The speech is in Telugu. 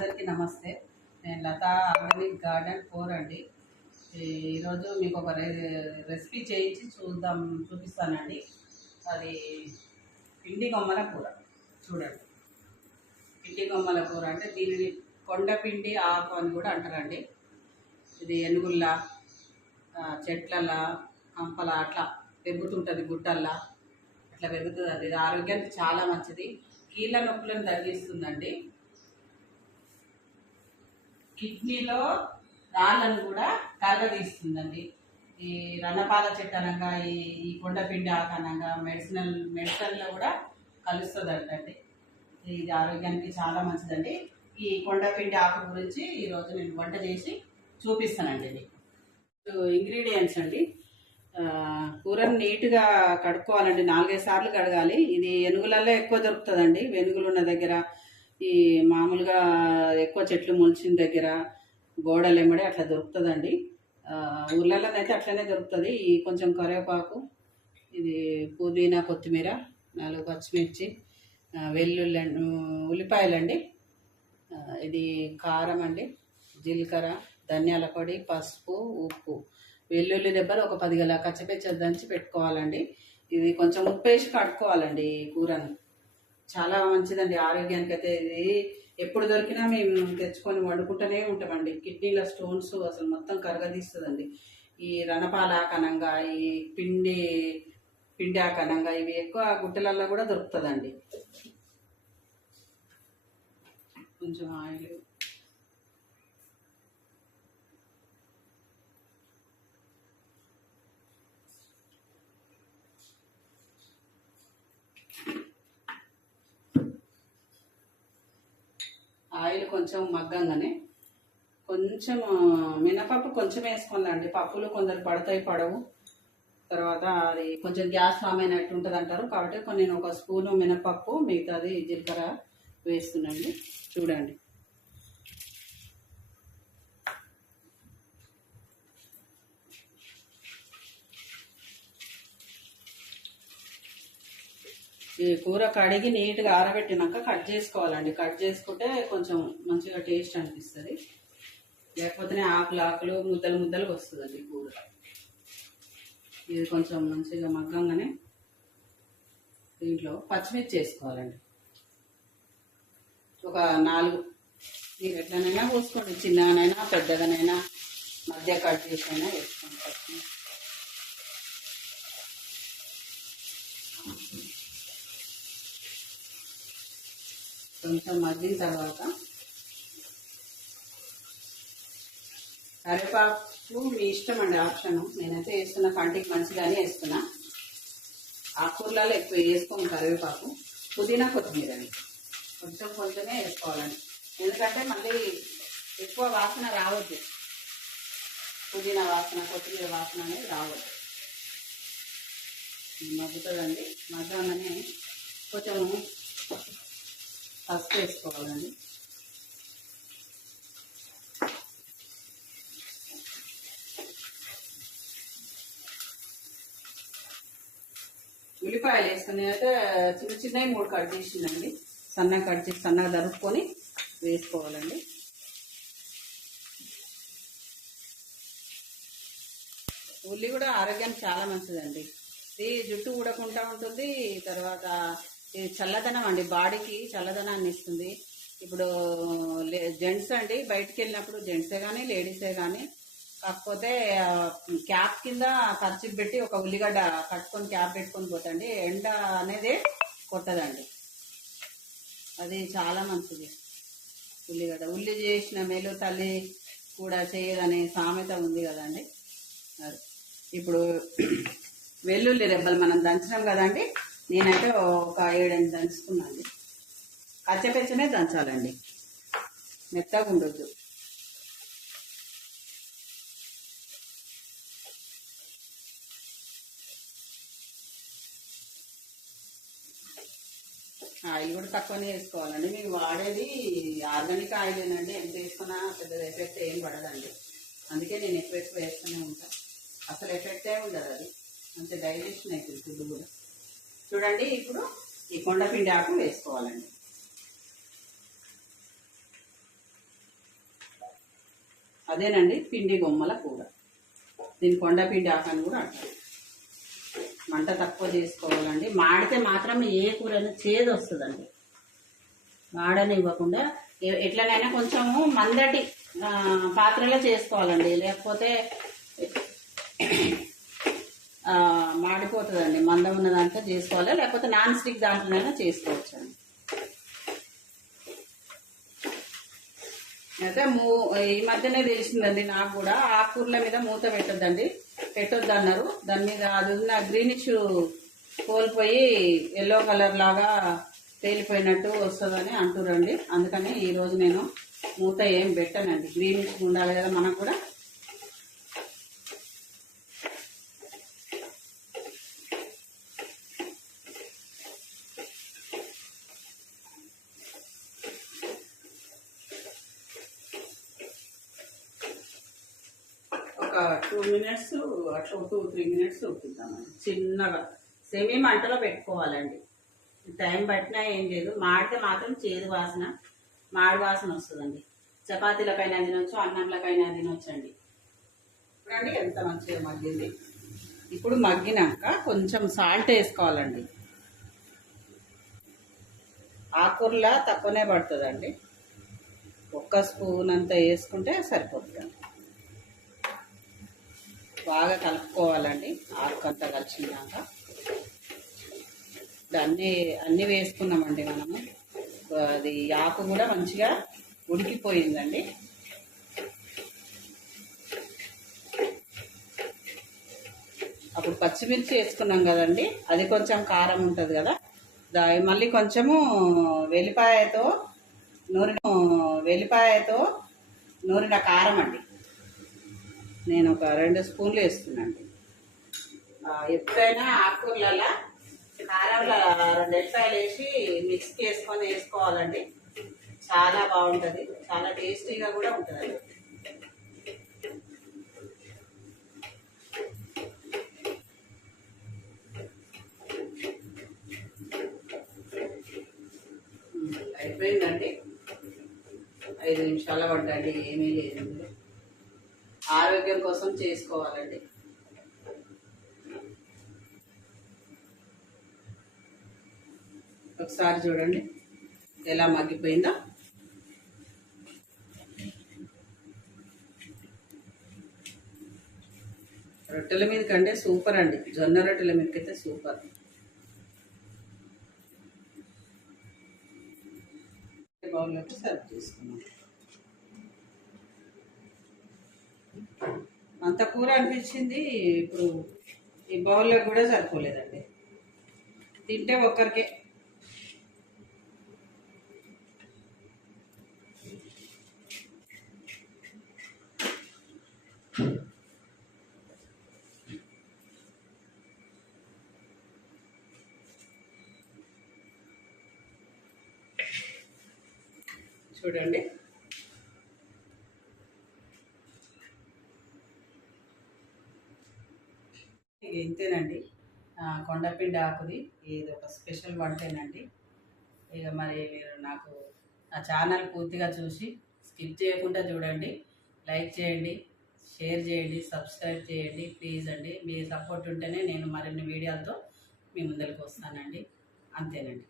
అందరికీ నమస్తే. నేను లత ఆర్గానిక్ గార్డెన్ 4 అండి. ఈరోజు మీకు ఒక రెసిపీ చేయించి చూపిస్తానండి. అది పిండి గొమ్మల కూర. చూడండి, పిండి గొమ్మల కూర అంటే దీనిని కొండపిండి ఆకు అని కూడా అంటారండి. ఇది ఎనుగుల్లా, చెట్లల్లా, కంపల అట్లా పెరుగుతుంటుంది, గుట్టల్లా అట్లా పెరుగుతుందండి. ఇది ఆరోగ్యానికి చాలా మంచిది. కీళ్ళ నొప్పులను తగ్గిస్తుందండి. కిడ్నీలో రాళ్ళను కూడా కరగదీస్తుందండి. ఈ రణపాల చెట్టు అనగా ఈ కొండపిండి ఆకు అనగా మెడిసిన్లో కూడా కలుస్తుందండి. ఇది ఆరోగ్యానికి చాలా మంచిదండి. ఈ కొండపిండి ఆకు గురించి ఈరోజు నేను వంట చేసి చూపిస్తానండి. మీకు ఇంగ్రీడియంట్స్ అండి. కూరను నీట్గా కడుక్కోవాలండి. 4-5 సార్లు కడగాలి. ఇది ఎనుగులలో ఎక్కువ దొరుకుతుందండి. వెనుగులు ఉన్న దగ్గర, ఈ మామూలుగా ఎక్కువ చెట్లు మొలిచిన దగ్గర, గోడలు ఎమ్మడి అట్లా దొరుకుతుందండి. ఊర్లలోనైతే అట్లనే దొరుకుతుంది. ఈ కొంచెం కరివేపాకు, ఇది పుదీనా, కొత్తిమీర, 4 పచ్చిమిర్చి, వెల్లుల్లి, ఉల్లిపాయలండి, ఇది కారం అండి, జీలకర్ర, ధనియాల పొడి, పసుపు, ఉప్పు, వెల్లుల్లి దెబ్బలు ఒక 10 గల కచ్చపెచ్చ దంచి పెట్టుకోవాలండి. ఇది కొంచెం ఉప్పు వేసి కడుక్కోవాలండి. ఈ కూరను చాలా మంచిదండి ఆరోగ్యానికి. అయితే ఇది ఎప్పుడు దొరికినా మేము తెచ్చుకొని వండుకుంటూనే ఉంటామండి. కిడ్నీల స్టోన్స్ అసలు మొత్తం కరగదీస్తుందండి. ఈ రణపాల ఆకనంగా, ఈ పిండి ఆకనంగా ఇవి ఎక్కువ గుట్టలల్లో కూడా దొరుకుతుందండి. కొంచెం ఆయిల్ కొంచెం మగ్గంగానే కొంచెం మినపప్పు కొంచెం వేసుకోవాలండి. పప్పులు కొందరు పడతాయి, పడవు. తర్వాత అది కొంచెం గ్యాస్ ఫామ్ అయినట్టు ఉంటుంది అంటారు. కాబట్టి నేను ఒక స్పూను మినపప్పు, మిగతాది జీలకర్ర వేస్తున్నాండి. చూడండి, ఈ కూర కడిగి నీట్గా ఆరబెట్టినాక కట్ చేసుకోవాలండి. కట్ చేసుకుంటే కొంచెం మంచిగా టేస్ట్ అనిపిస్తుంది. లేకపోతేనే ఆకులు ముద్దలు వస్తుందండి కూర. ఇది కొంచెం మంచిగా మగ్గంగానే దీంట్లో పచ్చిమిర్చి వేసుకోవాలండి. ఒక 4 మీరు ఎట్లనైనా పోసుకోండి, చిన్నగానైనా పెద్దగానైనా, మధ్య కట్ చేసి అయినా వేసుకోండి పచ్చిమిర్చి. కొంచెం మగ్గిన తర్వాత కరివేపాకు మీ ఇష్టం అండి, ఆప్షన్. నేనైతే వేస్తున్న కంటికి మంచిదని వేస్తున్నా. ఆకుకూరలలో ఎక్కువ వేసుకోము కరివేపాకు. పుదీనా, కొత్తిమీర అండి కొంచెమే వేసుకోవాలండి. ఎందుకంటే మళ్ళీ ఎక్కువ వాసన రావద్దు. పుదీనా వాసన, కొత్తిమీర వాసన అనేది రావద్దు. మగ్గుతుందండి. మగ్గానే కొంచెం పసుపు వేసుకోవాలండి. ఉల్లిపాయలు వేసుకుని అయితే చిన్నవి 3 కట్ చేసిందండి. సన్నగా కట్ చేసి సన్నగా దరుపుకొని వేసుకోవాలండి. ఉల్లి కూడా ఆరోగ్యానికి చాలా మంచిదండి. ఇది జుట్టు ఊడకుండా ఉంటుంది. తర్వాత ఇది చల్లదనం అండి, బాడీకి చల్లదనాన్ని ఇస్తుంది. ఇప్పుడు జెంట్స్ అండి బయటికి వెళ్ళినప్పుడు, జెంట్సే కానీ లేడీసే కానీ, కాకపోతే క్యాప్ కింద ఖర్చు పెట్టి ఒక ఉల్లిగడ్డ కట్టుకొని క్యాప్ పెట్టుకొని పోతండి. ఎండ అనేది కొట్టదండి. అది చాలా మంచిది ఉల్లిగడ్డ. ఉల్లి చేసిన మేలు తల్లి కూడా చేయదనే సామెత ఉంది కదండి. అది ఇప్పుడు వెల్లుల్లి రెబ్బలు మనం దంచినాం కదండి. నేనైతే ఒక 7-8 దంచుకున్నాండి. కచ్చపెచ్చనే దంచాలండి, మెత్తగా ఉండొద్దు. ఆయిల్ కూడా తక్కువనే వేసుకోవాలండి. మేము వాడేది ఆర్గానిక్ ఆయిలేనండి. ఎంత వేసుకున్నా పెద్దగా ఎఫెక్ట్ ఏం పడదండి. అందుకే నేను ఎక్కువ వేస్తూనే ఉంటాను. అసలు ఎఫెక్టే ఉండదు. అది మంచి డైజెషన్ అవుతుంది ఫుడ్ కూడా. చూడండి, ఇప్పుడు ఈ కొండపిండి ఆకు వేసుకోవాలండి. అదేనండి పిండి బొమ్మల కూర. దీని కొండపిండి ఆకు అని కూడా అంటారు. మంట తక్కువ చేసుకోవాలండి. మాడితే మాత్రం ఏ కూరైనా చేదు వస్తుందండి. మాడని ఇవ్వకుండా ఎట్లనైనా కొంచెము మందటి పాత్రలో చేసుకోవాలండి, లేకపోతే మాడిపోతుందండి. మందం ఉన్న దాంట్లో చేసుకోవాలి, లేకపోతే నాన్ స్టిక్ దాంట్లోనైనా చేసుకోవచ్చు అండి. అయితే ఈ మధ్యనే తెలిసిందండి నాకు కూడా, ఆకుకూరల మీద మూత పెట్టొద్దు అన్నారు. దాని మీద అది ఉన్న గ్రీనిష్ కోల్పోయి ఎల్లో కలర్ లాగా తేలిపోయినట్టు వస్తుందని అంటురండి. అందుకని ఈరోజు నేను మూత ఏం పెట్టానండి. గ్రీనిష్ ఉండాలి కదా మనకు కూడా. ఒక 2 మినిట్స్ అట్లా 2-3 మినిట్స్ ఉడుకుతామండి. చిన్నగా సెమీ మంటలో పెట్టుకోవాలండి. టైం పట్టినా ఏం లేదు. మాడితే మాత్రం చేదు వాసన, మాడి వాసన వస్తుందండి. చపాతీలకైనా తినొచ్చు, అన్నంలకైనా తినొచ్చండి. చూడండి ఎంత మంచిగా మగ్గింది. ఇప్పుడు మగ్గినాక కొంచెం సాల్ట్ వేసుకోవాలండి. ఆకుకూరలా తక్కువనే పడుతుందండి. 1 స్పూన్ అంతా వేసుకుంటే సరిపోతుందండి. బాగా కలుపుకోవాలండి. ఆకుకంతా కలిసినాక అన్నీ వేసుకున్నామండి మనము. అది ఆకు కూడా మంచిగా ఉడికిపోయిందండి. అప్పుడు పచ్చిమిర్చి వేసుకున్నాం కదండి, అది కొంచెం కారం ఉంటుంది కదా, మళ్ళీ కొంచెము వెల్లిపాయతో నూరిన కారం అండి. నేను ఒక 2 స్పూన్లు వేస్తున్నాండి. ఎప్పుడైనా ఆకుకూరలలో కారంలో 2 ఎల్లిపాయలు వేసి మిక్స్కి వేసుకోవాలండి. చాలా బాగుంటుంది, చాలా టేస్టీగా కూడా ఉంటుంది. అయిపోయిందండి. 5 నిమిషాల పడ్డండి, ఏమీ లేదు. ఆరోగ్యం కోసం చేసుకోవాలండి. ఒకసారి చూడండి ఎలా మగ్గిపోయిందో. రొట్టెల మీద కంటే సూపర్ అండి. జొన్న రొట్టెల మీదకైతే సూపర్. బౌల్లోకి సర్వ్ చేసుకున్నాం. అంత కూర అనిపించింది. ఇప్పుడు ఈ బౌల్లో కూడా సరిపోలేదండి. తింటే ఒక్కరికే. చూడండి ఇక ఇంతేనండి. కొండపిండి ఆకుది ఇది ఒక స్పెషల్ వంటేనండి. ఇక మరి మీరు నాకు నా ఛానల్ పూర్తిగా చూసి స్కిప్ చేయకుండా చూడండి. లైక్ చేయండి, షేర్ చేయండి, సబ్స్క్రైబ్ చేయండి ప్లీజ్ అండి. మీ సపోర్ట్ ఉంటేనే నేను మరిన్ని వీడియోలతో మీ ముందరికి వస్తానండి. అంతేనండి.